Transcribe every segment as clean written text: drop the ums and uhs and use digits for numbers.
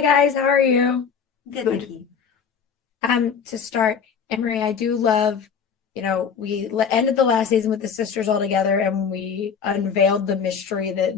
Hi guys, how are you? Good, Good. thank you. To start, Emery, I do love, ended the last season with the sisters all together and we unveiled the mystery that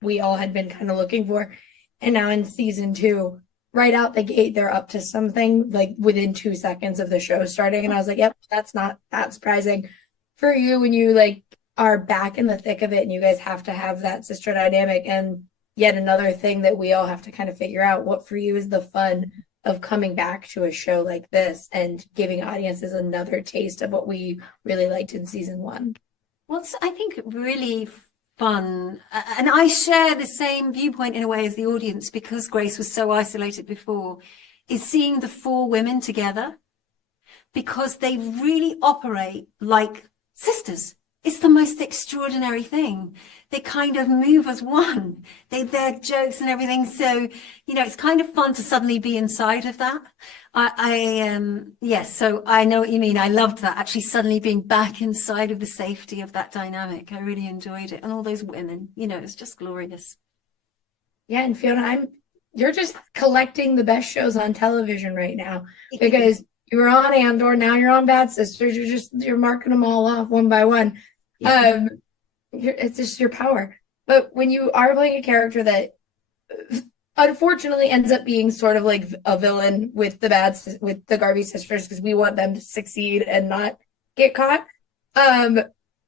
we all had been kind of looking for. And now in season two, right out the gate, they're up to something like within 2 seconds of the show starting. And I was like, yep, that's not that surprising for you when you like are back in the thick of it and you guys have to have that sister dynamic. And yet another thing that we all have to kind of figure out what for you is the fun of coming back to a show like this and giving audiences another taste of what we really liked in season one. Well, it's, I think, really fun. And I share the same viewpoint in a way as the audience because Grace was so isolated before, is seeing the four women together because they really operate like sisters. It's the most extraordinary thing. They kind of move as one. Their jokes and everything. So, it's kind of fun to suddenly be inside of that. Yes, so I know what you mean. I loved that, actually suddenly being back inside of the safety of that dynamic. I really enjoyed it. And all those women, it's just glorious. Yeah, and Fiona, you're just collecting the best shows on television right now because you were on Andor, now you're on Bad Sisters. You're marking them all off one by one. It's just your power. But when you are playing a character that unfortunately ends up being sort of like a villain with the Garvey sisters because we want them to succeed and not get caught.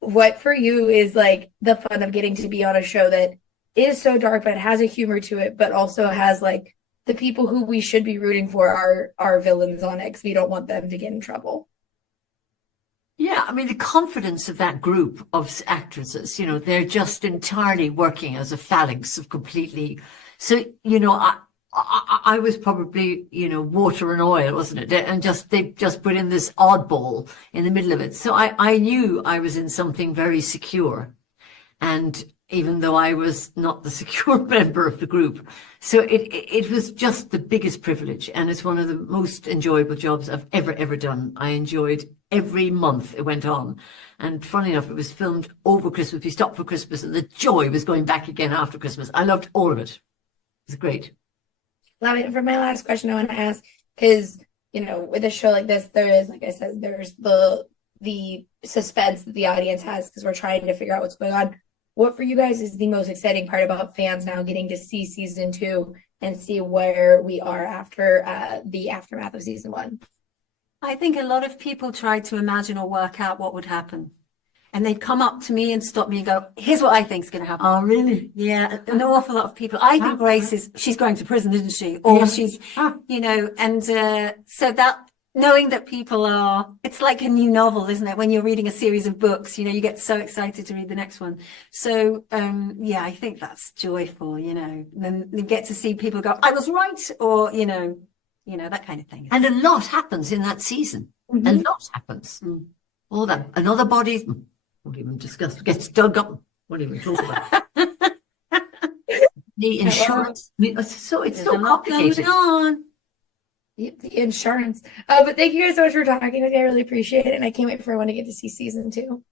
What for you is like the fun of getting to be on a show that is so dark but has a humor to it, but also has like the people who we should be rooting for are villains on it because we don't want them to get in trouble. Yeah, I mean, the confidence of that group of actresses, they're just entirely working as a phalanx of completely. So, I was probably, water and oil, wasn't it? And they just put in this oddball in the middle of it. So I knew I was in something very secure. And even though I was not the secure member of the group. So it was just the biggest privilege. And it's one of the most enjoyable jobs I've ever done. I enjoyed every month it went on. And funny enough, it was filmed over Christmas. We stopped for Christmas and the joy was going back again after Christmas. I loved all of it. It was great. Love it. For my last question, I want to ask is, with a show like this, there is, like I said, there's the suspense that the audience has because we're trying to figure out what's going on. What for you guys is the most exciting part about fans now getting to see season two and see where we are after the aftermath of season one? I think a lot of people tried to imagine or work out what would happen. And they'd come up to me and stop me and go, here's what I think is going to happen. Oh, really? Yeah, an awful lot of people. I think Grace she's going to prison, isn't she? Or she's, and so that, knowing that people are, it's like a new novel, isn't it? When you're reading a series of books, you get so excited to read the next one. So, I think that's joyful, then you get to see people go, I was right, or, that kind of thing. And a lot happens in that season. Mm-hmm. A lot happens. All that, another body, won't even discuss, gets dug up, won't even talk about it. The insurance, it's so complicated. On. The insurance. But thank you guys so much for talking with me. I really appreciate it. And I can't wait for everyone to get to see season two.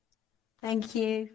Thank you.